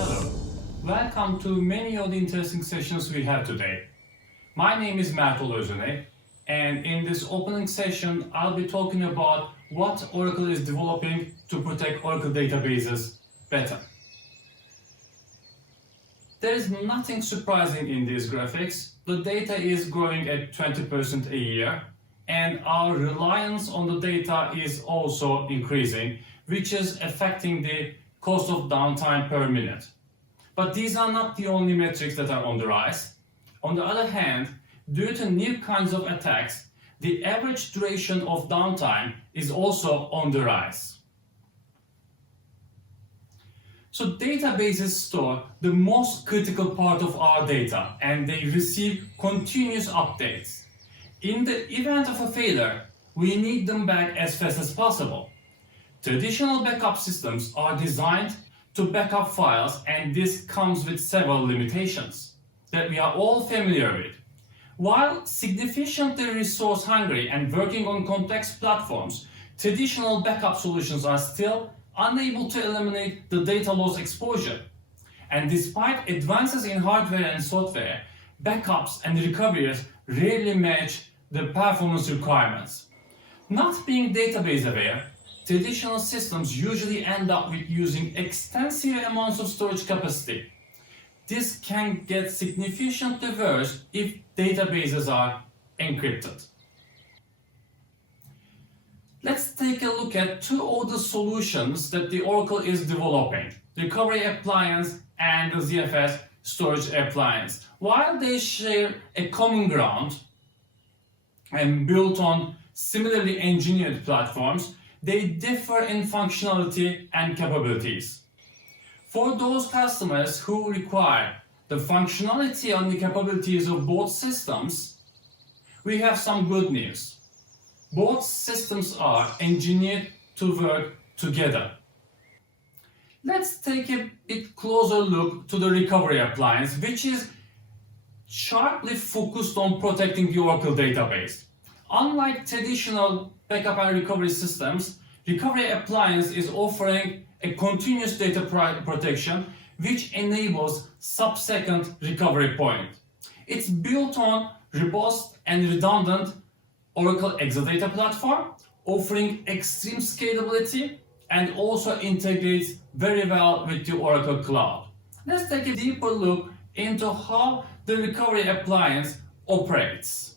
Hello, welcome to many of the interesting sessions we have today. My name is Mert Özene, and in this opening session I'll be talking about what Oracle is developing to protect Oracle databases better. There is nothing surprising in these graphics. The data is growing at 20% a year, and our reliance on the data is also increasing, which is affecting the cost of downtime per minute. But these are not the only metrics that are on the rise. On the other hand, due to new kinds of attacks, the average duration of downtime is also on the rise. So databases store the most critical part of our data, and they receive continuous updates. In the event of a failure, we need them back as fast as possible. Traditional backup systems are designed to back up files, and this comes with several limitations that we are all familiar with. While significantly resource hungry and working on complex platforms, traditional backup solutions are still unable to eliminate the data loss exposure. And despite advances in hardware and software, backups and recoveries rarely match the performance requirements. Not being database aware, traditional systems usually end up with using extensive amounts of storage capacity. This can get significantly worse if databases are encrypted. Let's take a look at two of the solutions that the Oracle is developing: the Recovery Appliance and the ZFS Storage Appliance. While they share a common ground and built on similarly engineered platforms, they differ in functionality and capabilities. For those customers who require the functionality and the capabilities of both systems, we have some good news. Both systems are engineered to work together. Let's take a bit closer look to the Recovery Appliance, which is sharply focused on protecting the Oracle database. Unlike traditional backup and recovery systems, Recovery Appliance is offering a continuous data protection which enables sub-second recovery point. It's built on robust and redundant Oracle Exadata platform, offering extreme scalability and also integrates very well with the Oracle Cloud. Let's take a deeper look into how the Recovery Appliance operates.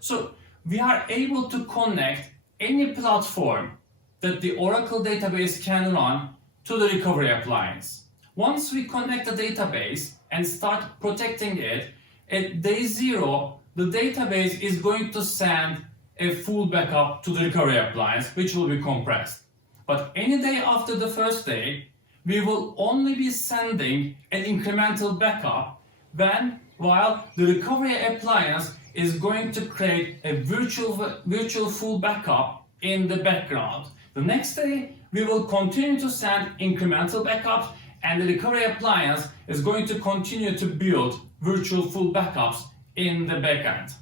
So we are able to connect any platform that the Oracle database can run to the Recovery Appliance. Once we connect the database and start protecting it, at day zero, the database is going to send a full backup to the Recovery Appliance, which will be compressed. But any day after the first day, we will only be sending an incremental backup while the Recovery Appliance is going to create a virtual full backup in the background. The next day, we will continue to send incremental backups, and the Recovery Appliance is going to continue to build virtual full backups in the backend.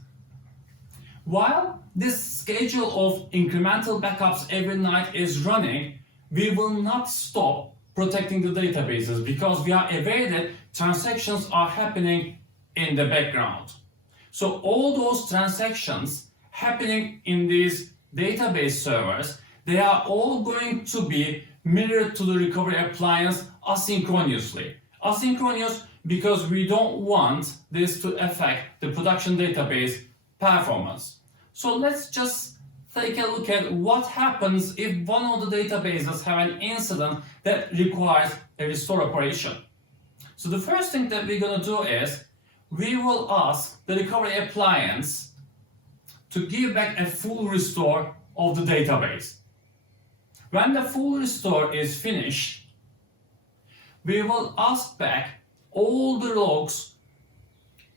While this schedule of incremental backups every night is running, we will not stop protecting the databases because we are aware that transactions are happening in the background. So all those transactions happening in these database servers, they are all going to be mirrored to the Recovery Appliance asynchronously. Asynchronous because we don't want this to affect the production database performance. So let's just take a look at what happens if one of the databases have an incident that requires a restore operation. So the first thing that we're going to do is we will ask the Recovery Appliance to give back a full restore of the database. When the full restore is finished, we will ask back all the logs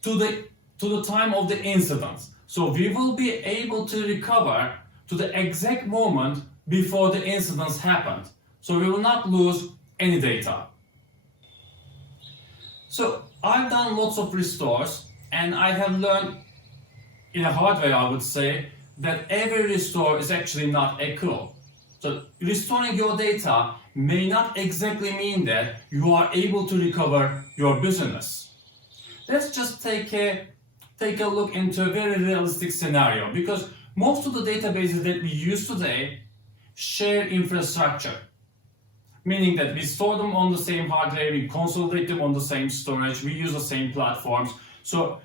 to the time of the incident. So we will be able to recover to the exact moment before the incidents happened. So we will not lose any data. So I've done lots of restores, and I have learned in a hard way, I would say, that every restore is actually not equal. So restoring your data may not exactly mean that you are able to recover your business. Let's just take a look into a very realistic scenario, because most of the databases that we use today share infrastructure, meaning that we store them on the same hardware, we consolidate them on the same storage, we use the same platforms. So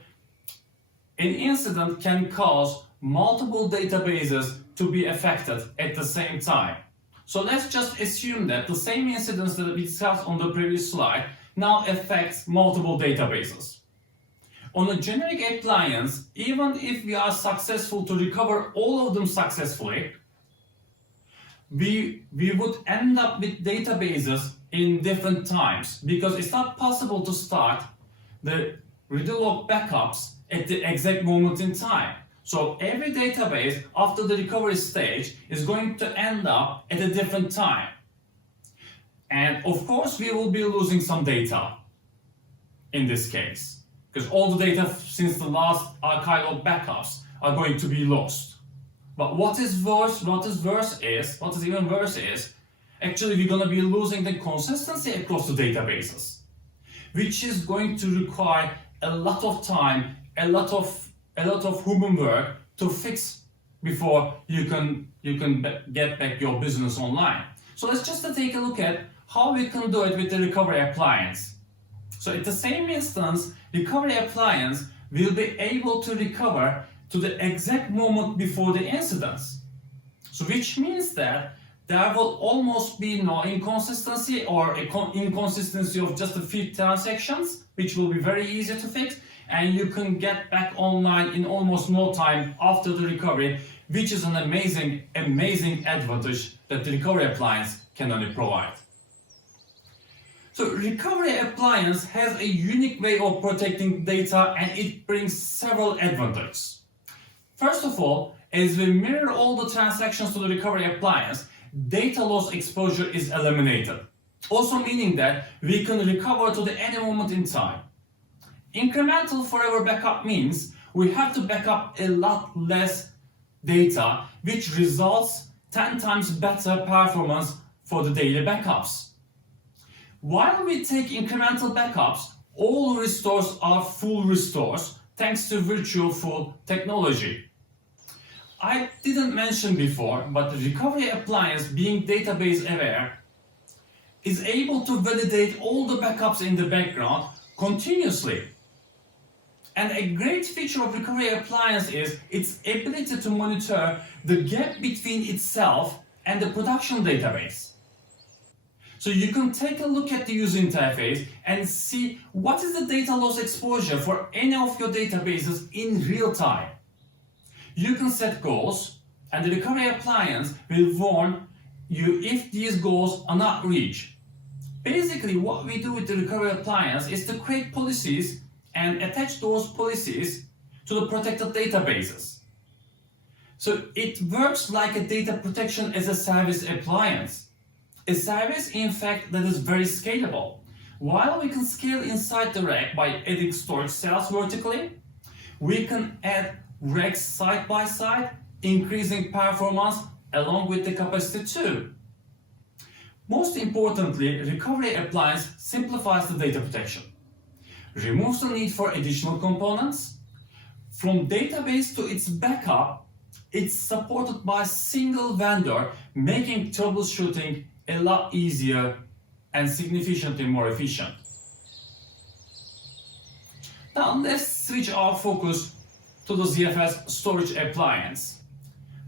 an incident can cause multiple databases to be affected at the same time. So let's just assume that the same incidents that we discussed on the previous slide now affects multiple databases. On a generic appliance, even if we are successful to recover all of them successfully, we would end up with databases in different times, because it's not possible to start the redo-log backups at the exact moment in time. So every database after the recovery stage is going to end up at a different time. And of course we will be losing some data in this case, because all the data since the last archival backups are going to be lost. But what is even worse is, actually we're going to be losing the consistency across the databases, which is going to require a lot of time, a lot of human work to fix before you can get back your business online. So let's just take a look at how we can do it with the recovery appliance. So at the same instance, recovery appliance will be able to recover to the exact moment before the incidents. So which means that there will almost be no inconsistency, or inconsistency of just a few transactions, which will be very easy to fix, and you can get back online in almost no time after the recovery, which is an amazing advantage that the recovery appliance can only provide. So recovery appliance has a unique way of protecting data, and it brings several advantages. First of all, as we mirror all the transactions to the recovery appliance, data loss exposure is eliminated. Also meaning that we can recover to any moment in time. Incremental forever backup means we have to back up a lot less data, which results 10 times better performance for the daily backups. While we take incremental backups, all restores are full restores thanks to virtual full technology. I didn't mention before, but the recovery appliance, being database aware, is able to validate all the backups in the background continuously. And a great feature of recovery appliance is its ability to monitor the gap between itself and the production database. So you can take a look at the user interface and see what is the data loss exposure for any of your databases in real time. You can set goals, and the recovery appliance will warn you if these goals are not reached. Basically, what we do with the recovery appliance is to create policies and attach those policies to the protected databases. So it works like a data protection as a service appliance. A service, in fact, that is very scalable. While we can scale inside the rack by adding storage cells vertically, we can add racks side by side, increasing performance along with the capacity too. Most importantly, recovery appliance simplifies the data protection, removes the need for additional components. From database to its backup, it's supported by a single vendor, making troubleshooting a lot easier and significantly more efficient. Now let's switch our focus to the ZFS storage appliance.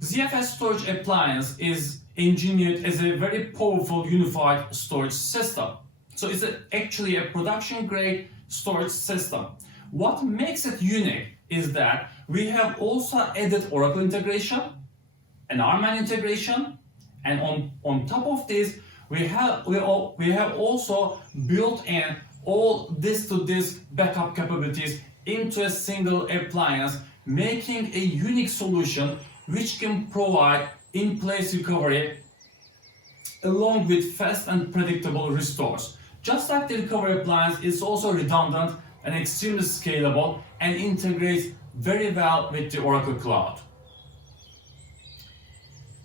ZFS storage appliance is engineered as a very powerful unified storage system. So it's actually a production grade storage system. What makes it unique is that we have also added Oracle integration and RMAN integration, and on top of this we have also built in all disk-to-disk backup capabilities into a single appliance, making a unique solution which can provide in-place recovery along with fast and predictable restores. Just like the recovery appliance, it's also redundant and extremely scalable and integrates very well with the Oracle Cloud.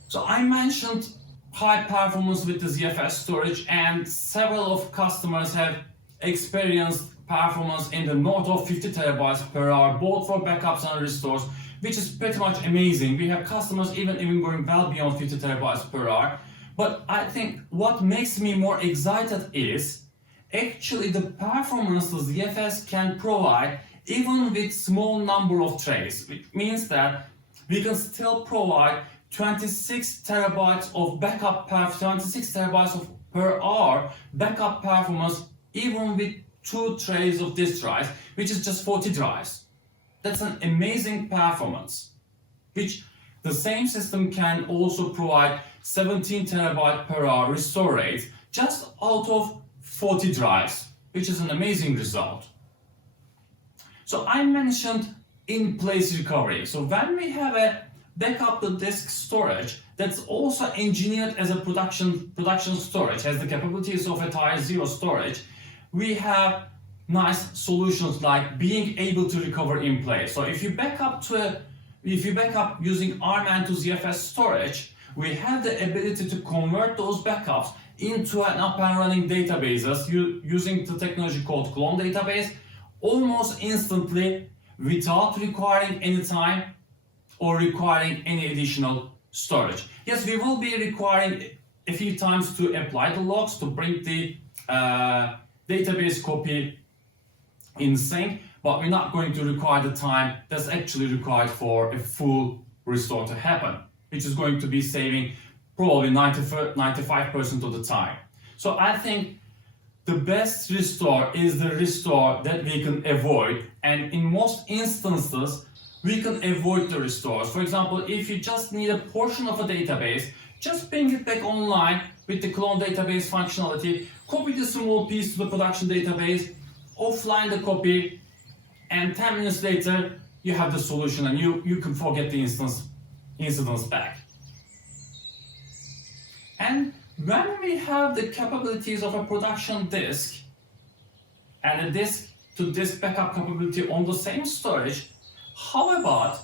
So I mentioned high performance with the ZFS storage, and several of customers have experienced performance in the north of 50 terabytes per hour, both for backups and restores, which is pretty much amazing. We have customers even going well beyond 50 terabytes per hour. But I think what makes me more excited is actually the performance the ZFS can provide even with small number of trays, which means that we can still provide 26 terabytes of backup 26 terabytes per hour backup performance even with 2 trays of disk drives, which is just 40 drives. That's an amazing performance, which the same system can also provide 17 terabyte per hour restore rate just out of 40 drives, which is an amazing result. So I mentioned in-place recovery. So when we have a backup to disk storage that's also engineered as a production storage, has the capabilities of a tier 0 storage, we have nice solutions like being able to recover in place. So if you back up using ARM and to ZFS storage, we have the ability to convert those backups into an up and running databases using the technology called clone database almost instantly without requiring any time or requiring any additional storage. Yes, we will be requiring a few times to apply the logs to bring the database copy in sync, but we're not going to require the time that's actually required for a full restore to happen, which is going to be saving probably 95% of the time. So I think the best restore is the restore that we can avoid, and in most instances we can avoid the restores. For example, if you just need a portion of a database, just bring it back online with the clone database functionality, copy the small piece to the production database, offline the copy, and 10 minutes later you have the solution and you can forget the incidents back. And when we have the capabilities of a production disk and a disk to disk backup capability on the same storage, how about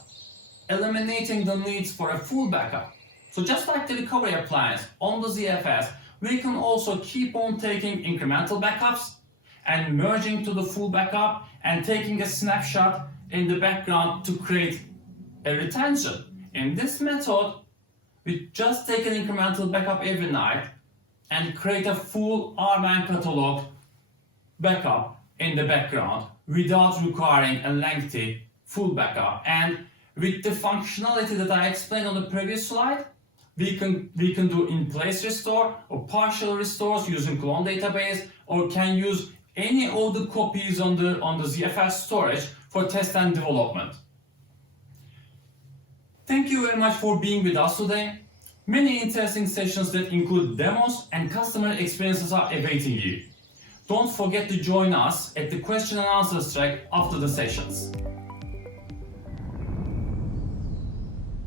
eliminating the needs for a full backup? So just like the recovery appliance on the ZFS, we can also keep on taking incremental backups and merging to the full backup and taking a snapshot in the background to create a retention. In this method, we just take an incremental backup every night and create a full RMAN catalog backup in the background without requiring a lengthy full backup. And with the functionality that I explained on the previous slide, we can do in-place restore or partial restores using clone database, or can use any of the copies on the ZFS storage for test and development. Thank you very much for being with us today. Many interesting sessions that include demos and customer experiences are awaiting you. Don't forget to join us at the question and answers track after the sessions.